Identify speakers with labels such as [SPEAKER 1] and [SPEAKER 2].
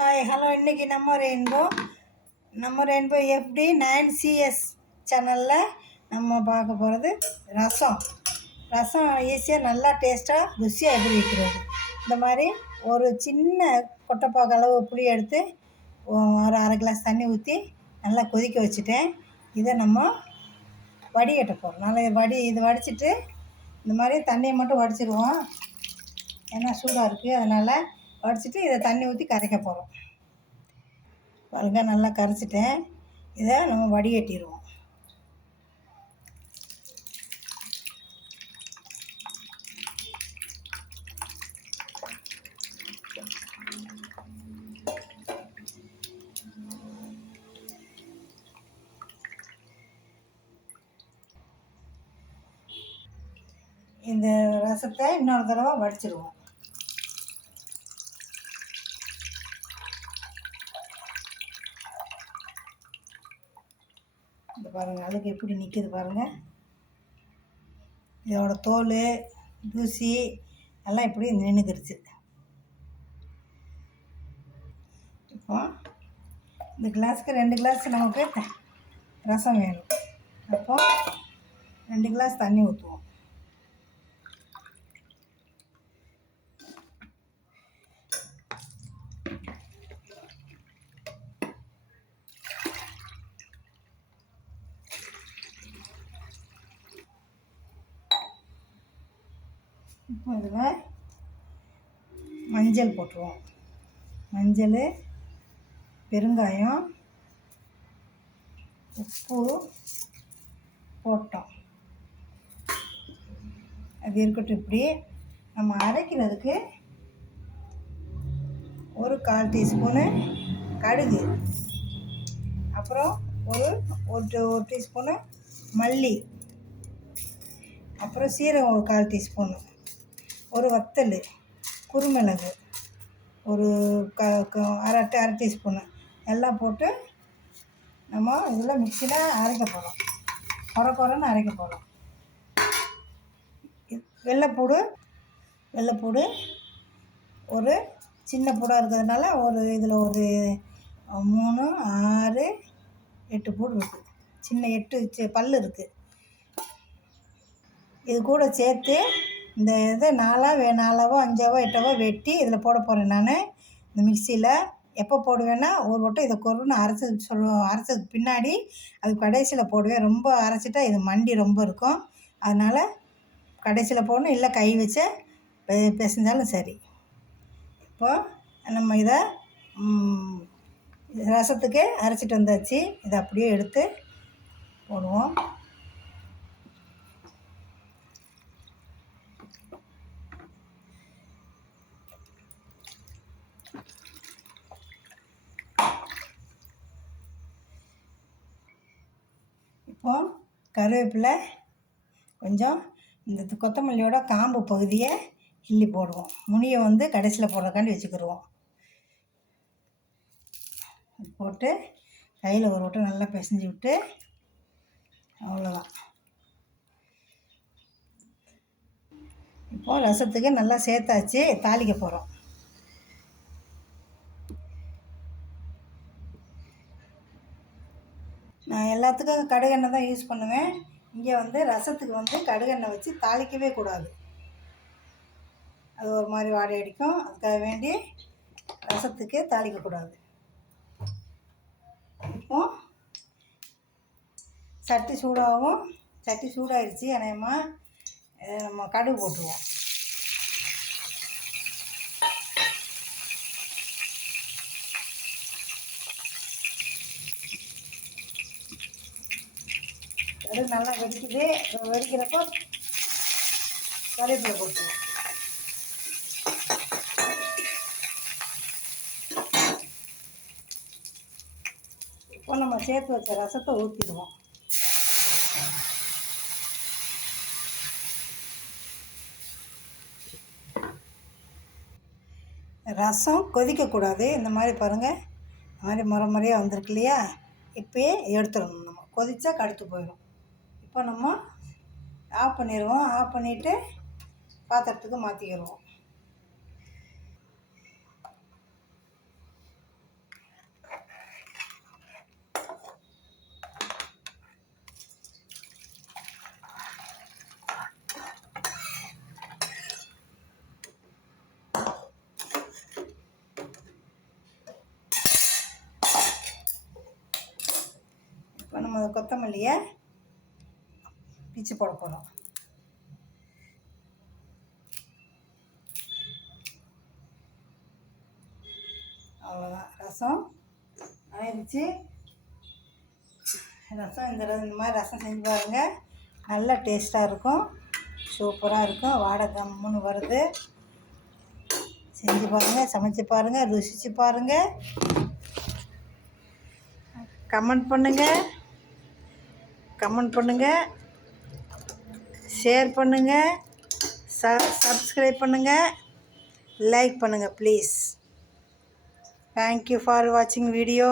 [SPEAKER 1] Hi hello இன்றைக்கி நம்ம rainbow நம்ம ரெயின்போ எஃப்டி நைன் சிஎஸ் சேனலில் நம்ம பார்க்க போகிறது ரசம். ரசம் ஈஸியாக நல்லா டேஸ்ட்டாக ருசியாக எப்படி வைக்கிறது இந்த மாதிரி ஒரு சின்ன கொட்டைப்பாக்கு அளவு புளி எடுத்து ஒரு அரை கிளாஸ் தண்ணி ஊற்றி நல்லா கொதிக்க வச்சுட்டேன். இதை நம்ம வடிகட்ட போகிறோம் நல்லா வடி இது வடிச்சிட்டு இந்த மாதிரி தண்ணியை மட்டும் வடிச்சிடுவோம். ஏன்னா சூடாக இருக்குது அதனால் வடிச்சிட்டு இதை தண்ணி ஊற்றி கரைக்க போகிறோம் பாருங்க நல்லா கரைச்சிட்டேன். இதை நம்ம வடிகட்டிடுவோம் இந்த ரசத்தை இன்னொரு தடவை வடிச்சிடுவோம் இந்த பாருங்கள் அதுக்கு எப்படி நிற்கிது பாருங்கள் இதோட தோல் தூசி எல்லாம் இப்படி நின்றுக்கிருச்சு இப்போ இந்த கிளாஸுக்கு ரெண்டு கிளாஸ் நமக்கு ரசம் வேணும். அப்போ ரெண்டு கிளாஸ் தண்ணி ஊற்றுவோம் இப்போ இதில் மஞ்சள் போட்டுருவோம். மஞ்சள் பெருங்காயம் உப்பு போட்டோம். அது இருக்கட்டும் இப்படி. நம்ம அரைக்கிறதுக்கு ஒரு கால் டீஸ்பூனு கடுகு. அப்புறம் ஒரு ஒரு ஒரு டீஸ்பூனு மல்லி. அப்புறம் சீரகம் ஒரு கால் டீஸ்பூனு. ஒரு வத்தல் குருமிளகு ஒரு க க- அரை அரை டீஸ்பூனு எல்லாம் போட்டு நம்ம இதில் மிக்சியில் அரைக்க போகிறோம். குற குறன்னு அரைக்க போகிறோம். வெள்ளைப்பூடு வெள்ளைப்பூடு ஒரு சின்ன பூடாக இருக்கிறதுனால ஒரு இதில் ஒரு மூணு ஆறு எட்டு பூடு இருக்குது சின்ன எட்டு பல் இருக்குது இது கூட சேர்த்து இந்த இதை நாலாக வே நாலாவோ அஞ்சாவோ எட்டாவோ வெட்டி இதில் போட போகிறேன் நான். இந்த மிக்சியில் எப்போ போடுவேன்னா ஒரு வட்டம் இதை கொருன்னு அரைச்சது சொல்லுவோம் அரைச்சதுக்கு பின்னாடி அது கடைசியில் போடுவேன் ரொம்ப அரைச்சிட்டா இது மண்டி ரொம்ப இருக்கும். அதனால் கடைசியில் போடணும். இல்லை கை வச்சு பிசைஞ்சாலும் சரி. இப்போ நம்ம இதை ரசத்துக்கே ரசத்துக்கு அரைச்சிட்டு வந்தாச்சு. இதை அப்படியே எடுத்து போடுவோம். இப்போ கருவேப்பிலை கொஞ்சம் இந்த கொத்தமல்லியோட காம்பு பகுதியை கிள்ளி போடுவோம். முனியை வந்து கடைசியில் போடுறக்காண்டி வச்சுக்கிடுவோம் போட்டு கையில் ஒரு விட்டு நல்லா பிசைஞ்சு விட்டு அவ்வளோதான் இப்போது ரசத்துக்கு நல்லா சேர்த்தாச்சு தாளிக்க போகிறோம் நான் எல்லாத்துக்கும் கடுகெண்ணெய் தான் யூஸ் பண்ணுவேன். இங்கே வந்து ரசத்துக்கு வந்து கடுகெண்ணெய் வச்சு தாளிக்கவே கூடாது. அது ஒரு மாதிரி வாடை அடிக்கும். அதுக்காக வேண்டி ரசத்துக்கு தாளிக்கக்கூடாது இப்போ சட்டி சூடாகவும் சட்டி சூடாகிடுச்சி அநேகமாக நம்ம கடுகு போட்டுருவோம். இது நல்லா வெடிக்குது. வெடிக்கிறப்போ கருவேப்பிலை போட்டுருவோம். இப்போ நம்ம சேர்த்து வச்ச ரசத்தை ஊற்றிடுவோம் ரசம் கொதிக்கக்கூடாது. இந்த மாதிரி பாருங்கள் இந்த மாதிரி முறை முறையாக வந்திருக்கு இல்லையா? இப்போயே எடுத்துடணும் நம்ம. கொதிச்சா கடுத்து போயிடும் இப்போ நம்ம ஆஃப் பண்ணிடுவோம். ஆஃப் பண்ணிவிட்டு பாத்திரத்துக்கு மாற்றிக்கிடுவோம் இப்போ நம்ம கொத்தமல்லியை பிச்சு போட போகிறோம் அவ்வளோதான் ரசம் ஆயிடுச்சு ரசம் இந்த இந்த மாதிரி ரசம் செஞ்சு பாருங்கள் நல்லா டேஸ்ட்டாக இருக்கும் சூப்பராக இருக்கும் வாடை கம்முன்னு வருது. செஞ்சு பாருங்கள் சமைச்சு பாருங்கள் ருசிச்சு பாருங்கள் கமெண்ட் பண்ணுங்கள் கமெண்ட் பண்ணுங்கள் ஷேர் பண்ணுங்கள் ச சப்ஸ்கிரைப் பண்ணுங்கள் லைக் பண்ணுங்கள் ப்ளீஸ் தேங்க்யூ ஃபார் வாட்சிங் வீடியோ